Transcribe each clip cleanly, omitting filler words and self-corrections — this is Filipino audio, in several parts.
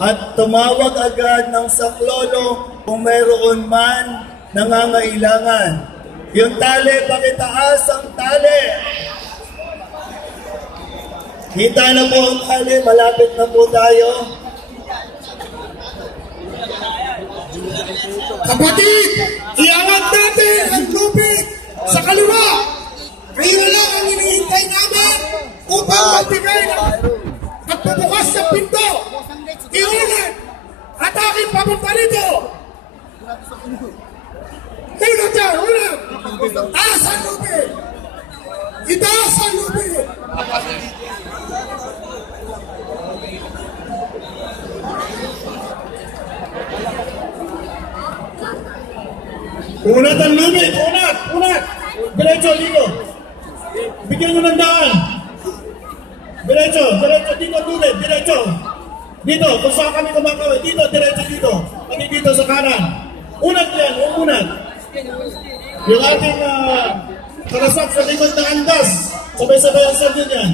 at tumawag agad ng saklolo kung mayroon man nangangailangan. Yung tali, pakitaas ang tali. Kita na po ang tali, malapit na po tayo. Kapatid, iangat natin ang tubig sa kaliwa. Kayo lang ang hinihintay namin upang magbigay at pabukas sa pinto. Iulit at aking papunta rito. Ulit yan, ulit. Taas ang lubid. Itaas ang lubid. Unat ang lubid, unat, unat. Diretso, dito. Bigyan mo ng daan. Diretso, diretso, dito, lubid, diretso. Dito, kung saan kami kumakawin, dito, diretso, dito. Pati dito sa kanan. Unat yan, unat. Yung ating karasap sa likod ng andas. Sabay-sabay ang sardin yan.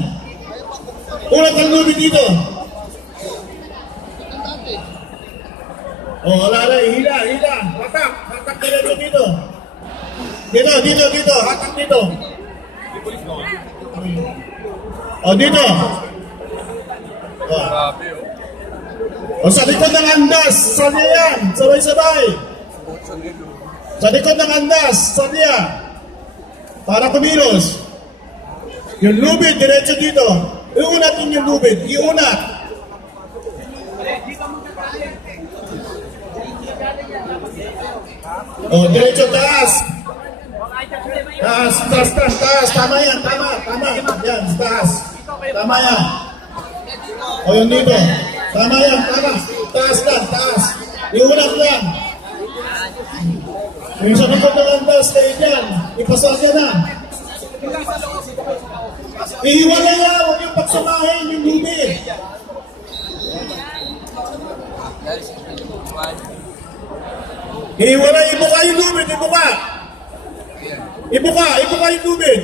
Unat ang lubid dito. O, alala, hila, hila. Hatak, hatak diretso dito. Dito, dito, dito. Hatak dito. O, dito. O, sa likod ng andas. Sabi yan. Sabay-sabay. Sa likod ng andas. Sabi yan. Para kumilos. Yung lubid, diretso dito. Iunat din yung lubid. Iunat. O, diretso taas. Taas, taas, taas, taas. Tama yan, tama, tama. Yan, taas. Tama yan. O, yun dito. Tama yan, tama. Taas lang, taas. Iunat lang. Yung sa likod ng andas, kayo dyan. Ipasasya na. Ihiwala yan, huwag yung pagsamahin yung lubid. Ihiwala, ibuka yung lubid, ibuka. Ibuka, ibuka yung lubid.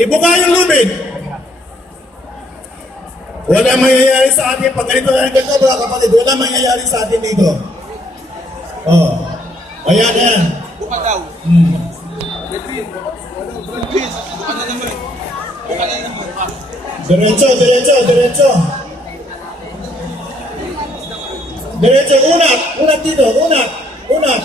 Ibuka yung lubid. Wala mangyayari sa atin. Pag ganito na ganito, mga kapatid, wala mangyayari sa atin dito. Oh. Ayan, ayan. Buka daw. Diretso, diretso, diretso. Diretso, unat. Unat dito, unat. Unat.